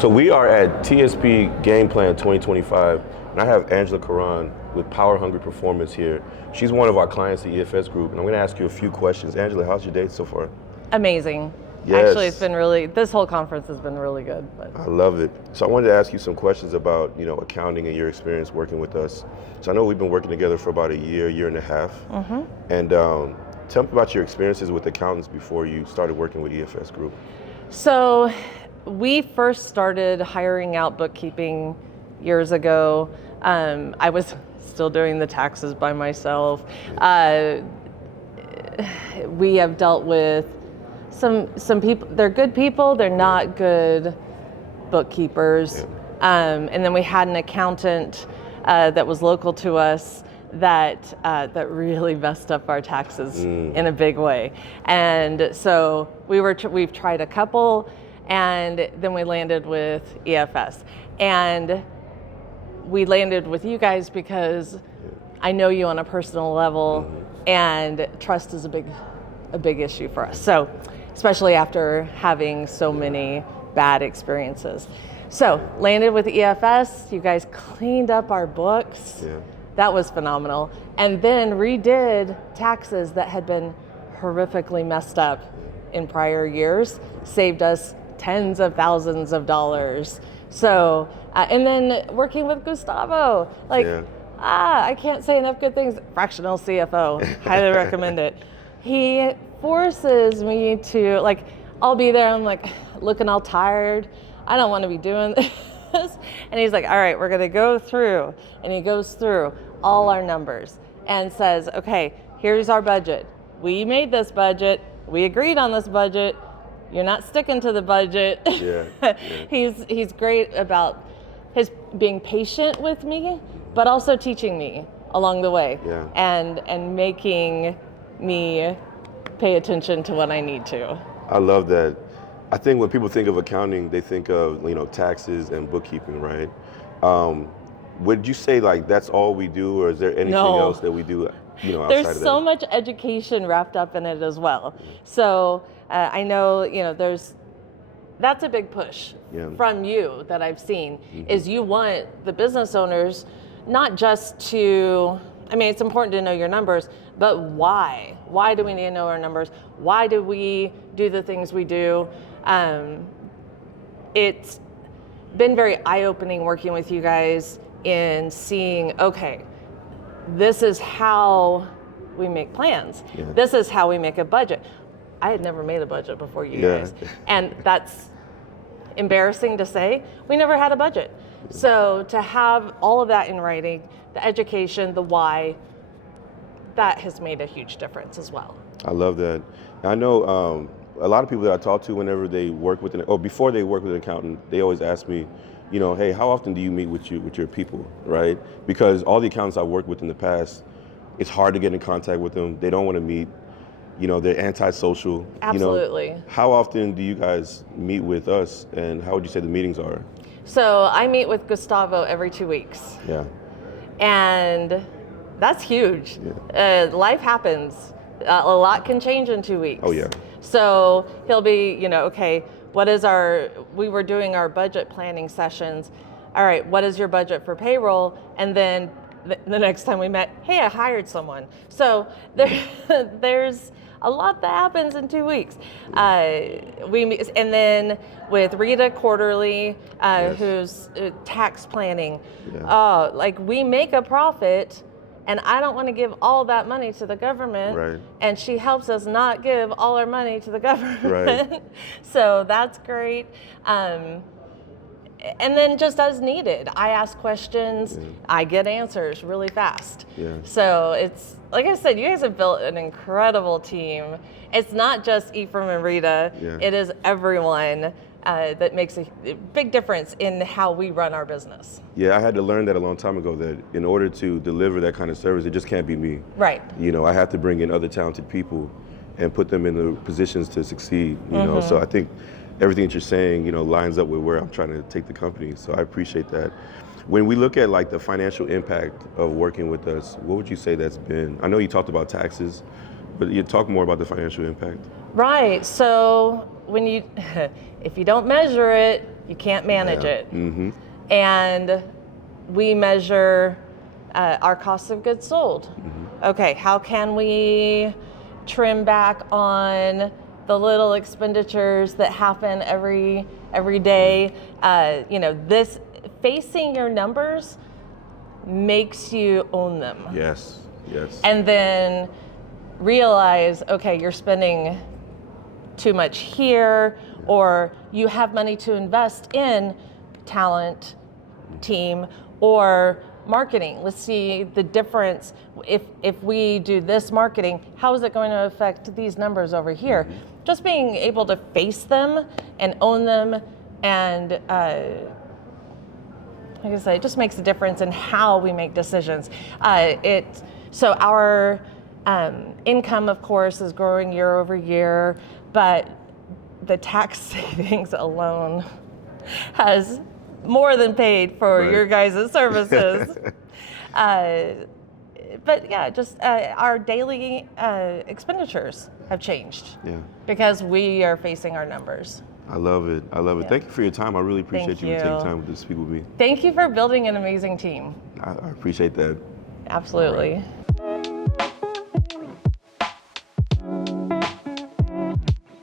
So we are at TSP Game Plan 2025, and I have Angela Cohron with Power Hungry Performance here. She's one of our clients at EFS Group, and I'm going to ask you a few questions. Angela, how's your day so far? Amazing. Yes. Actually, it's been really, this whole conference has been really good. But. I love it. So I wanted to ask you some questions about, accounting and your experience working with us. So I know we've been working together for about a year and a half. Mm-hmm. And tell me about your experiences with accountants before you started working with EFS Group. So we first started hiring out bookkeeping years ago. I was still doing the taxes by myself. We have dealt with some people. They're good people. They're not good bookkeepers. Yeah. And then we had an accountant that was local to us that really messed up our taxes in a big way. And so we've tried a couple, and then we landed with EFS. And we landed with you guys because I know you on a personal level, and trust is a big issue for us. So, especially after having so many bad experiences. So, landed with EFS, you guys cleaned up our books. Yeah. That was phenomenal. And then redid taxes that had been horrifically messed up in prior years, saved us tens of thousands of dollars. So, and then working with Gustavo, I can't say enough good things. Fractional CFO, highly recommend it. He forces me to, I'll be there, I'm looking all tired. I don't want to be doing this. And he's like, all right, we're going to go through. And he goes through all our numbers and says, okay, here's our budget. We made this budget. We agreed on this budget. You're not sticking to the budget. Yeah. He's great about his being patient with me, but also teaching me along the way. Yeah. And making me pay attention to what I need to. I love that. I think when people think of accounting, they think of taxes and bookkeeping, right? Would you say that's all we do, or is there anything else that we do outside of that? There's so much education wrapped up in it as well. So I know that's a big push from you that I've seen, is you want the business owners not just to, it's important to know your numbers, but why? Why do we need to know our numbers? Why do we do the things we do? It's been very eye-opening working with you guys in seeing, okay, this is how we make plans. Yeah. This is how we make a budget. I had never made a budget before you guys. And that's embarrassing to say. We never had a budget. So to have all of that in writing, the education, the why, that has made a huge difference as well. I love that. I know a lot of people that I talk to whenever they work with before they work with an accountant, they always ask me, hey, how often do you meet with your people, right? Because all the accountants I've worked with in the past, it's hard to get in contact with them. They don't want to meet. They're antisocial. Absolutely. How often do you guys meet with us, and how would you say the meetings are? So I meet with Gustavo every 2 weeks. Yeah. And that's huge. Yeah. Life happens. A lot can change in 2 weeks. Oh, yeah. So he'll be, okay, we were doing our budget planning sessions. All right, what is your budget for payroll? And then the next time we met, hey, I hired someone. So there's a lot that happens in 2 weeks. And then with Rita quarterly, who's tax planning. Yeah. We make a profit, and I don't want to give all that money to the government. Right. And she helps us not give all our money to the government. Right. So that's great. And then just as needed, I ask questions, I get answers really fast. Yeah. So it's, like I said, you guys have built an incredible team. It's not just Ephraim and Rita, it is everyone that makes a big difference in how we run our business. Yeah, I had to learn that a long time ago, that in order to deliver that kind of service, it just can't be me. Right. I have to bring in other talented people and put them in the positions to succeed, so I think everything that you're saying, lines up with where I'm trying to take the company. So I appreciate that. When we look at the financial impact of working with us, what would you say that's been? I know you talked about taxes, but you talk more about the financial impact. Right. So when if you don't measure it, You can't manage it. And we measure our cost of goods sold. Okay, how can we trim back on the little expenditures that happen every day? This facing your numbers makes you own them. Yes. And then realize, okay, you're spending too much here, or you have money to invest in talent, team, or marketing. Let's see the difference. If we do this marketing, how is it going to affect these numbers over here? Just being able to face them and own them, and like I said, it just makes a difference in how we make decisions. So our income, of course, is growing year over year, but the tax savings alone has more than paid for your guys' services. But yeah, just our daily expenditures have changed because we are facing our numbers. I love it. Yeah. Thank you for your time. I really appreciate you taking time to speak with me. Thank you for building an amazing team. I appreciate that. Absolutely.